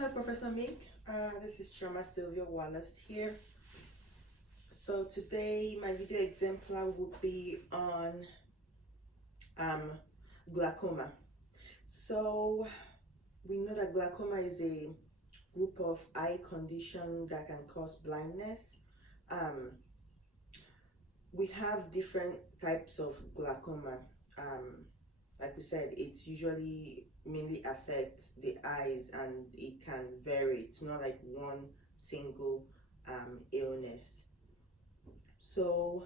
Hello, Professor Mink. This is Chama Sylvia Wallace here. So today my video exemplar will be on glaucoma. So we know that glaucoma is a group of eye condition that can cause blindness. We have different types of glaucoma. Like we said, it's usually mainly affects the eyes and it can vary. It's not like one single illness. So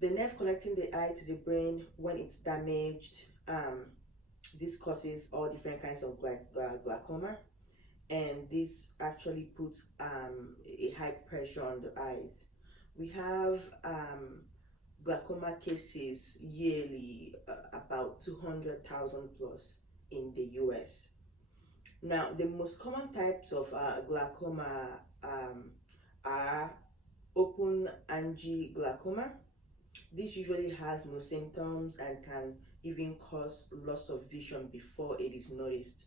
the nerve connecting the eye to the brain, when it's damaged, this causes all different kinds of glaucoma, and this actually puts a high pressure on the eyes. We have glaucoma cases yearly, about 200,000 plus in the US. Now, the most common types of glaucoma are open angioglaukoma. This usually has no symptoms and can even cause loss of vision before it is noticed.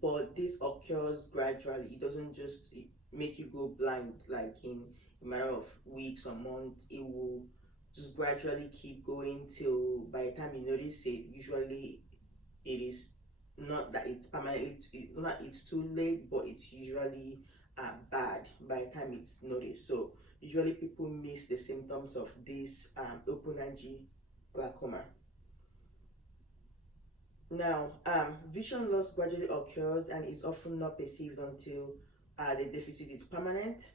But this occurs gradually. It doesn't just make you go blind like in a matter of weeks or months. It will just gradually keep going till by the time you notice it, usually it is not that it's permanently, not it's too late, but it's usually bad by the time it's noticed. So usually people miss the symptoms of this open angioglaukoma. Now, vision loss gradually occurs and is often not perceived until the deficit is permanent.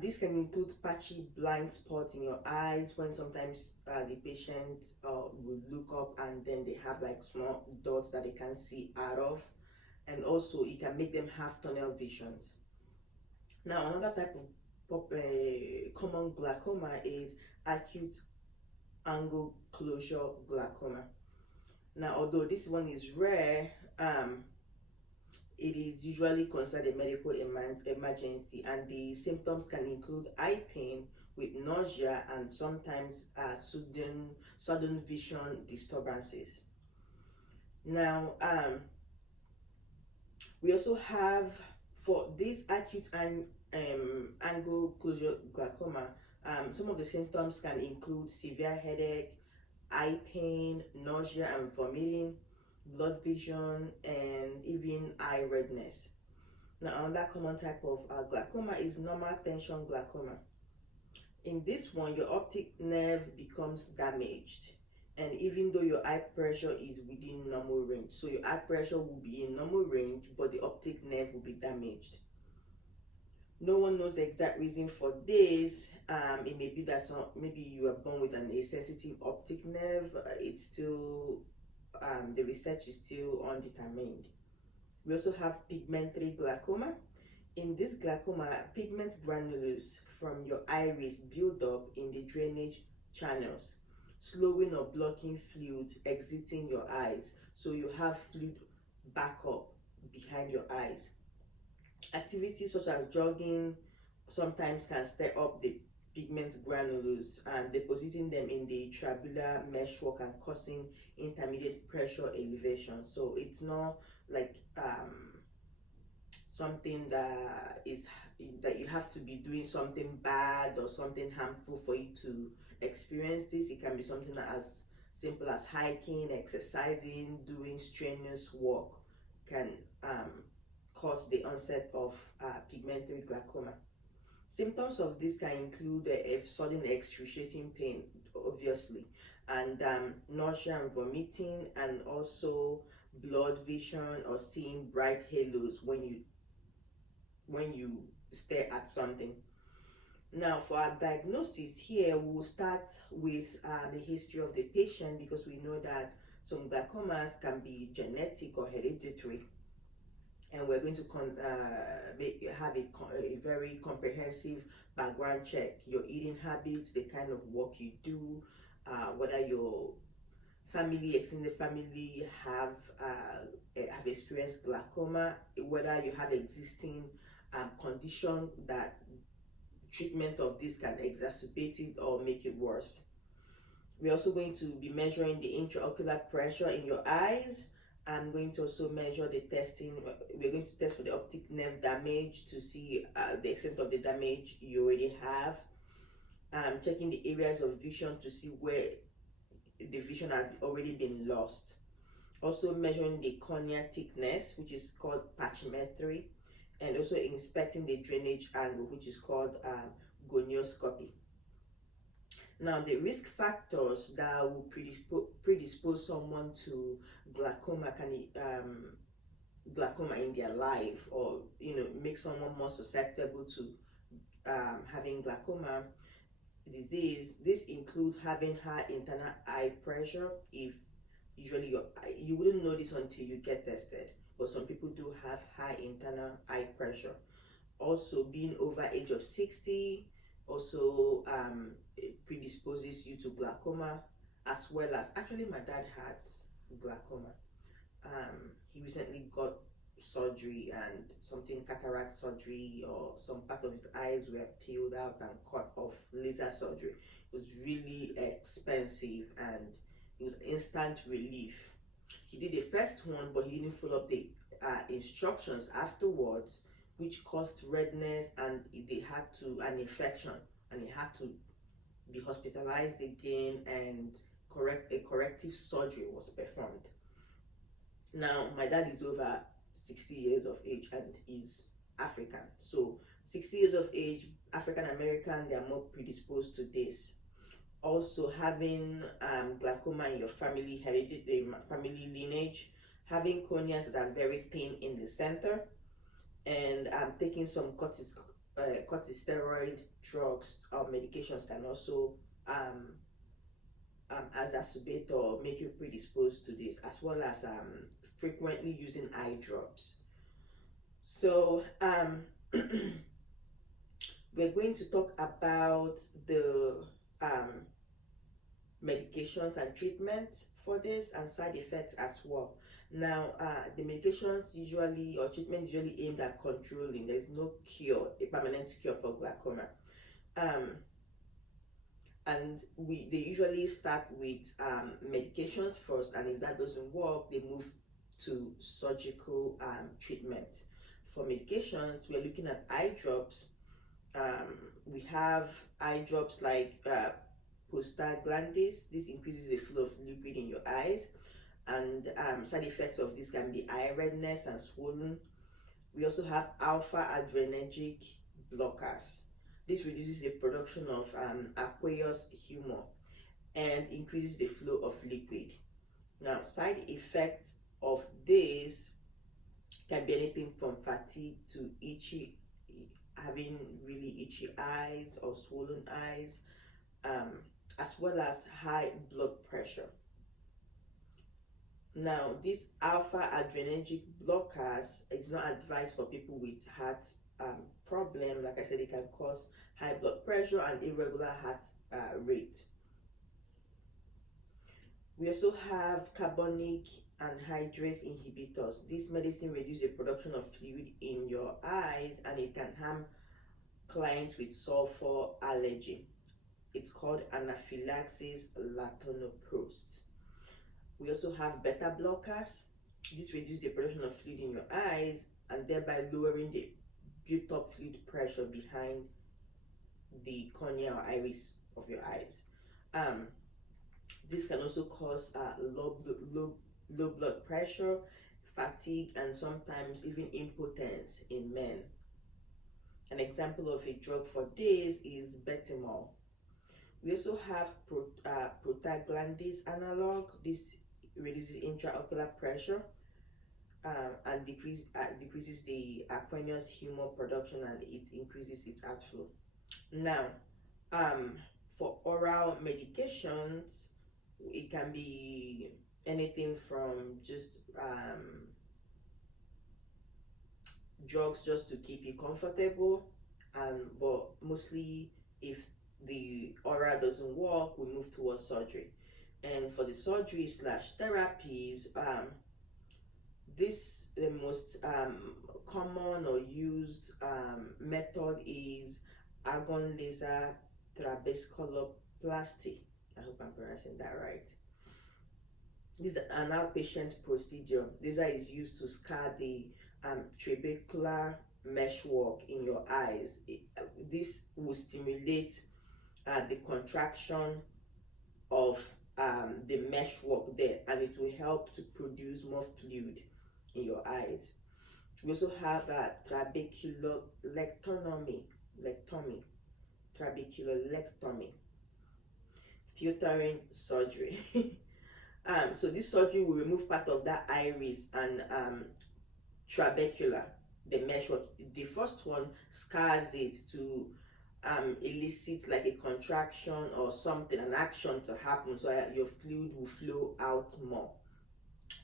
This can include patchy blind spots in your eyes, when sometimes the patient will look up and then they have like small dots that they can't see out of, and also it can make them have tunnel visions. Now, another type of common glaucoma is acute angle closure glaucoma. Now, although this one is rare, it is usually considered a medical emergency, and the symptoms can include eye pain with nausea and sometimes sudden vision disturbances. Now, we also have, for this acute angle closure glaucoma, some of the symptoms can include severe headache, eye pain, nausea and vomiting, blood vision, and even eye redness. Now, another common type of glaucoma is normal tension glaucoma. In this one, your optic nerve becomes damaged, and even though your eye pressure is within normal range, so your eye pressure will be in normal range, but the optic nerve will be damaged. No one knows the exact reason for this. It may be that maybe you are born with a sensitive optic nerve. It's still the research is still undetermined. We also have pigmentary glaucoma. In this glaucoma, pigment granules from your iris build up in the drainage channels, slowing or blocking fluid exiting your eyes. So you have fluid backup behind your eyes. Activities such as jogging sometimes can stir up the pigment granules and depositing them in the trabecular meshwork and causing intermediate pressure elevation. So it's not like something that you have to be doing something bad or something harmful for you to experience this. It can be something as simple as hiking, exercising, doing strenuous work can cause the onset of pigmentary glaucoma. Symptoms of this can include a sudden excruciating pain, obviously, and nausea and vomiting, and also blood vision or seeing bright halos when you stare at something. Now, for our diagnosis here, we'll start with the history of the patient, because we know that some glaucomas can be genetic or hereditary. And we're going to have a very comprehensive background check: your eating habits, the kind of work you do, whether your extended family have experienced glaucoma, whether you have existing condition that treatment of this can exacerbate it or make it worse. We're also going to be measuring the intraocular pressure in your eyes, I'm going to also measure the testing. We're going to test for the optic nerve damage to see the extent of the damage you already have. Checking the areas of vision to see where the vision has already been lost. Also measuring the cornea thickness, which is called pachymetry, and also inspecting the drainage angle, which is called gonioscopy. Now, the risk factors that will predispose someone to glaucoma glaucoma in their life, or make someone more susceptible to having glaucoma disease. This include having high internal eye pressure. If usually you wouldn't know this until you get tested, but some people do have high internal eye pressure. Also, being over age of 60 also predisposes you to glaucoma, as well as, actually my dad had glaucoma. He recently got surgery, and something cataract surgery, or some part of his eyes were peeled out and cut off, laser surgery. It was really expensive, and it was instant relief. He did the first one, but he didn't follow up the instructions afterwards, which caused redness, and they had an infection, and he had to be hospitalized again, and a corrective surgery was performed. Now, my dad is over 60 years of age and is African. So 60 years of age, African American, they are more predisposed to this. Also, having glaucoma in your family heritage, family lineage, having corneas that are very thin in the center, and taking some corticosteroid drugs or medications can also exacerbate or make you predisposed to this, as well as frequently using eye drops. So we're going to talk about the medications and treatment for this, and side effects as well. Now, the medications usually, or treatment usually aimed at controlling. There's no cure, a permanent cure for glaucoma. And they usually start with medications first, and if that doesn't work, they move to surgical treatment. For medications, we're looking at eye drops. We have eye drops like prostaglandins. This increases the flow of liquid in your eyes, and side effects of this can be eye redness and swollen. We also have alpha adrenergic blockers. This reduces the production of aqueous humor and increases the flow of liquid. Now, side effects of this can be anything from fatigue to having really itchy eyes or swollen eyes, as well as high blood pressure. Now, these alpha adrenergic blockers, it's not advised for people with heart problem. Like I said, it can cause high blood pressure and irregular heart rate. We also have carbonic anhydrase inhibitors. This medicine reduces the production of fluid in your eyes, and it can harm clients with sulfur allergy. It's called anaphylaxis latanoprost. We also have beta blockers. This reduces the production of fluid in your eyes, and thereby lowering the built-up fluid pressure behind the cornea or iris of your eyes. This can also cause low blood pressure, fatigue, and sometimes even impotence in men. An example of a drug for this is betamol. We also have prostaglandins analog. This reduces intraocular pressure and decreases the aqueous humor production, and it increases its outflow. Now, for oral medications, it can be anything from just drugs just to keep you comfortable, but mostly if the oral doesn't work, we move towards surgery. And for the surgery / therapies, the most common or used method is argon laser trabeculoplasty. I hope I'm pronouncing that right. This is an outpatient procedure. Laser is used to scar the trabecular meshwork in your eyes. This will stimulate the contraction of the meshwork there, and it will help to produce more fluid in your eyes. We also have trabeculolectomy, trabeculolectomy, filtering surgery. So this surgery will remove part of that iris and trabecula, the meshwork. The first one scars it to elicit like a contraction or something, an action to happen, so your fluid will flow out more.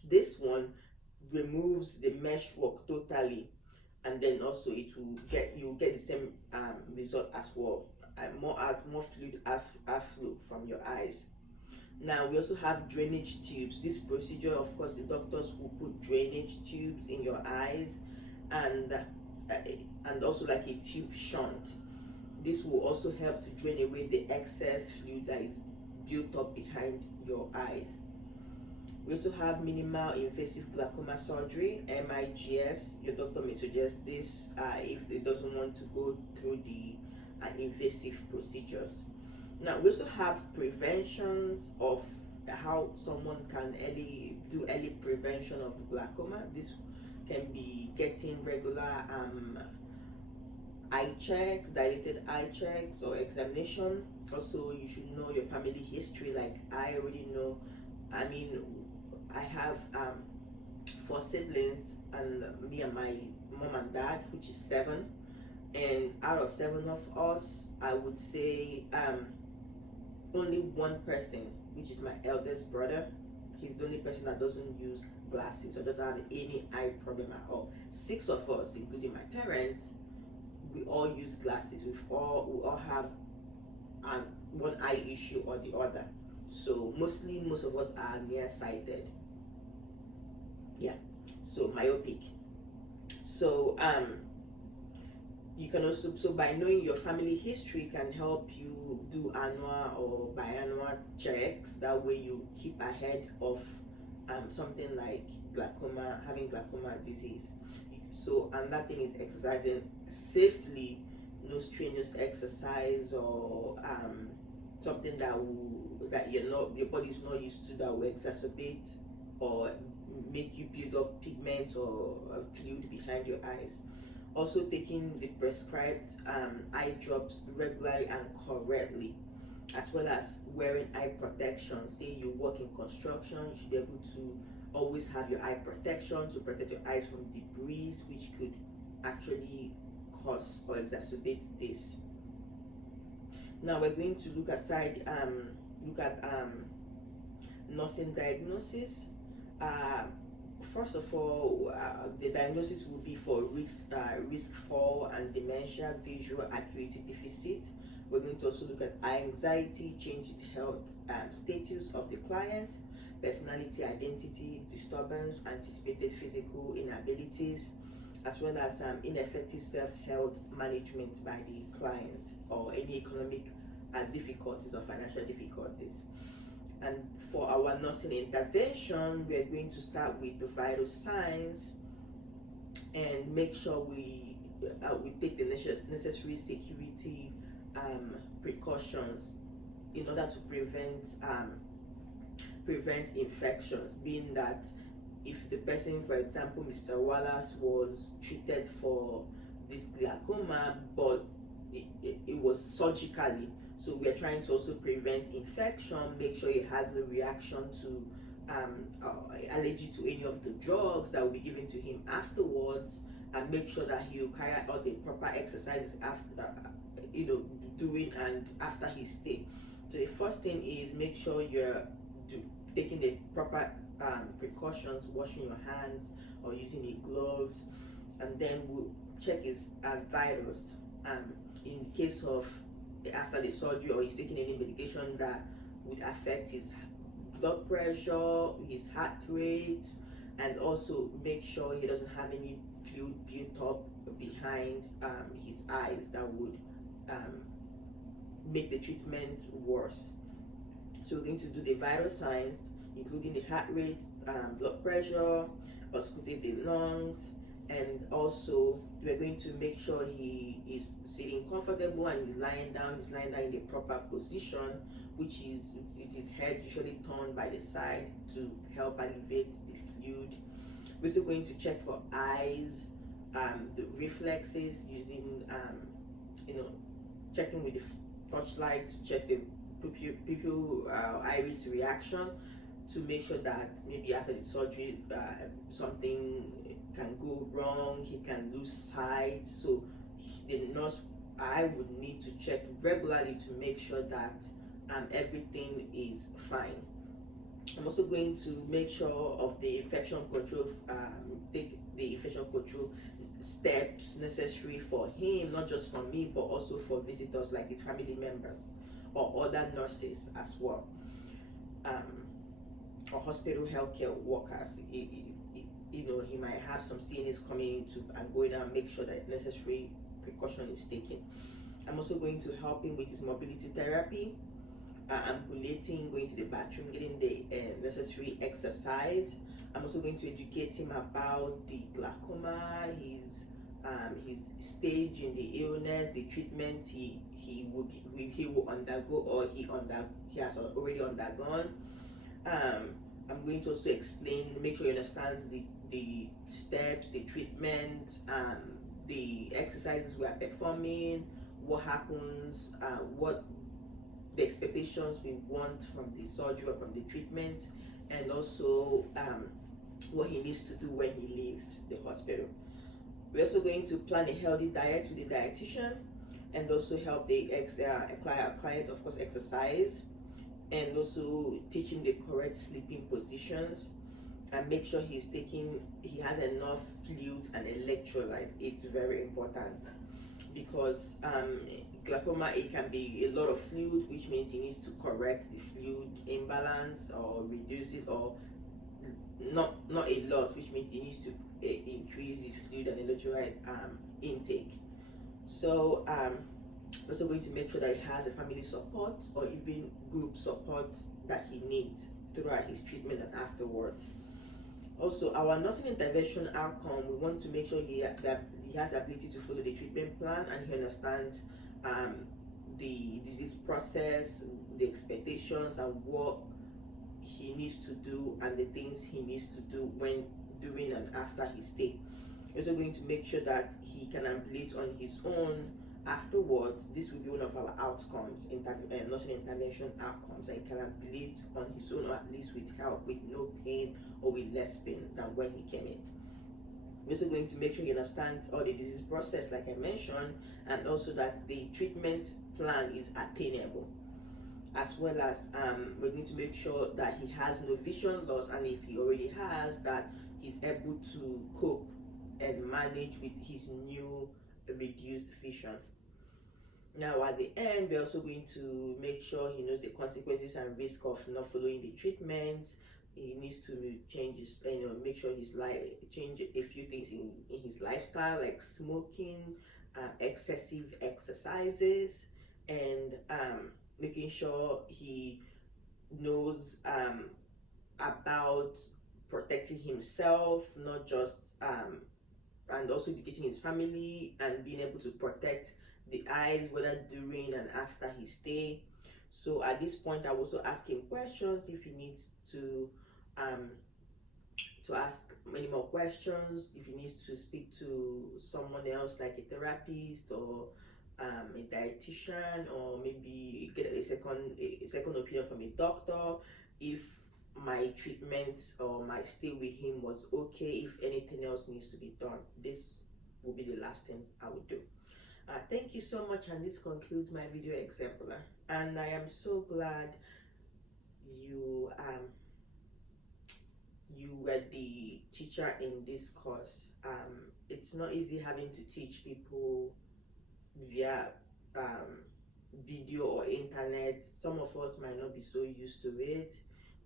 This one removes the meshwork totally, and then also you'll get the same result as well, more fluid outflow from your eyes. Now we also have drainage tubes. This procedure, of course, the doctors will put drainage tubes in your eyes, and also like a tube shunt. This will also help to drain away the excess fluid that is built up behind your eyes. We also have minimal invasive glaucoma surgery, MIGS. Your doctor may suggest this if it doesn't want to go through the invasive procedures. Now we also have preventions of how someone can do early prevention of glaucoma. This can be getting regular eye checks, dilated eye checks or examination. Also, you should know your family history. Like I already know, I have 4 siblings, and me and my mom and dad, which is 7. And out of 7 of us, I would say only one person, which is my eldest brother, he's the only person that doesn't use glasses or doesn't have any eye problem at all. 6 of us, including my parents, we all use glasses. We all have one eye issue or the other. So most of us are nearsighted. Yeah, so myopic. So you can also, so by knowing your family history can help you do annual or biannual checks. That way you keep ahead of something like having glaucoma disease. So another thing is exercising safely, no strenuous exercise or something that your body's not used to, that will exacerbate or make you build up pigment or fluid behind your eyes. Also taking the prescribed eye drops regularly and correctly, as well as wearing eye protection. Say you work in construction, you should be able to always have your eye protection to protect your eyes from debris, which could actually cause or exacerbate this. Now we're going to look at nursing diagnosis. First of all, the diagnosis will be for risk 4 and dementia, visual acuity deficit. We're going to also look at anxiety, change in health status of the client, personality identity disturbance, anticipated physical inabilities, as well as ineffective self-health management by the client, or any economic difficulties or financial difficulties. And for our nursing intervention, we are going to start with the vital signs and make sure we take the necessary security precautions in order to prevent infections. Being that if the person, for example, Mr. Wallace, was treated for this glaucoma, but it was surgically. So we are trying to also prevent infection, make sure he has no reaction to allergy to any of the drugs that will be given to him afterwards, and make sure that he will carry out the proper exercises after, during and after his stay. So the first thing is make sure you're taking the proper precautions, washing your hands or using the gloves, and then we'll check his vitals. In case of after the surgery, or he's taking any medication that would affect his blood pressure, his heart rate, and also make sure he doesn't have any fluid built up behind his eyes that would make the treatment worse. So we're going to do the vital signs, including the heart rate, blood pressure, auscultate the lungs, and also we're going to make sure he is sitting comfortable and he's lying down. He's lying down in the proper position, which is with his head usually turned by the side to help alleviate the fluid. We're also going to check for eyes, the reflexes using checking with the touchlight to check the pupil iris reaction, to make sure that maybe after the surgery something can go wrong, he can lose sight. So the nurse, I would need to check regularly to make sure that everything is fine. I'm also going to make sure of the infection control, take the infection control steps necessary for him, not just for me, but also for visitors like his family members or other nurses as well, or hospital healthcare workers. He might have some CNAs coming into and going out, make sure that necessary precaution is taken. I'm also going to help him with his mobility therapy, ambulating, going to the bathroom, getting the necessary exercise. I'm also going to educate him about the glaucoma, his stage in the illness, the treatment he will undergo, or he has already undergone. I'm going to also explain, make sure he understands the steps, the treatment, the exercises we are performing, what happens, what the expectations we want from the surgery or from the treatment, and also what he needs to do when he leaves the hospital. We're also going to plan a healthy diet with the dietitian, and also help the client, of course, exercise, and also teach him the correct sleeping positions, and make sure he has enough fluid and electrolyte. It's very important, because glaucoma, it can be a lot of fluid, which means he needs to correct the fluid imbalance or reduce it, or not a lot, which means he needs to increase his fluid and electrolyte intake. So also going to make sure that he has a family support or even group support that he needs throughout his treatment and afterwards. Also, our nursing intervention outcome, we want to make sure that he has the ability to follow the treatment plan, and he understands the disease process, the expectations, and what he needs to do, and the things he needs to do when, during, and after his stay. We're also going to make sure that he can ambulate on his own afterwards. This will be one of our outcomes, nursing intervention outcomes, that he can ambulate on his own, or at least with help, with no pain or with less pain than when he came in. We're also going to make sure he understands all the disease process, like I mentioned, and also that the treatment plan is attainable, as well as we're going to make sure that he has no vision loss, and if he already has, that he's able to cope and manage with his new reduced vision. Now, at the end, we're also going to make sure he knows the consequences and risk of not following the treatment. He needs to change his, make sure his change a few things in his lifestyle, like smoking, excessive exercises, and making sure he knows about protecting himself, not just and also educating his family, and being able to protect the eyes, whether during and after his stay. So at this point, I will also ask him questions if he needs to ask many more questions, if he needs to speak to someone else, like a therapist or a dietitian, or maybe get a second opinion from a doctor, if my treatment or my stay with him was okay, if anything else needs to be done. This will be the last thing I would do. Thank you so much, and this concludes my video exemplar, and I am so glad you were the teacher in this course. It's not easy having to teach people via video or internet. Some of us might not be so used to it,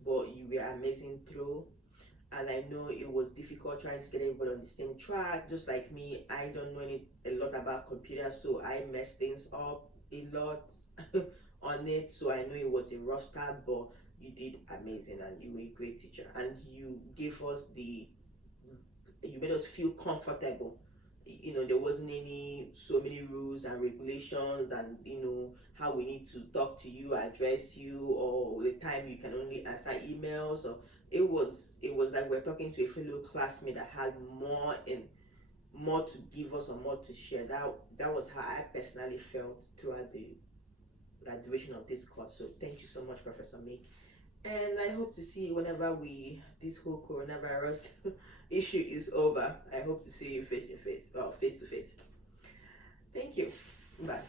but you were amazing through. And I know it was difficult trying to get everybody on the same track. Just like me, I don't know a lot about computers, so I messed things up a lot on it. So I know it was a rough start, but you did amazing, and you were a great teacher, and you gave us you made us feel comfortable. There wasn't so many rules and regulations, and how we need to talk to you, address you, or the time you can only answer emails. Or it was like we're talking to a fellow classmate that had more to give us or more to share. That was how I personally felt throughout the duration of this course. So thank you so much, Professor May. And I hope to see you whenever this whole coronavirus issue is over. I hope to see you face to face. Thank you. Bye.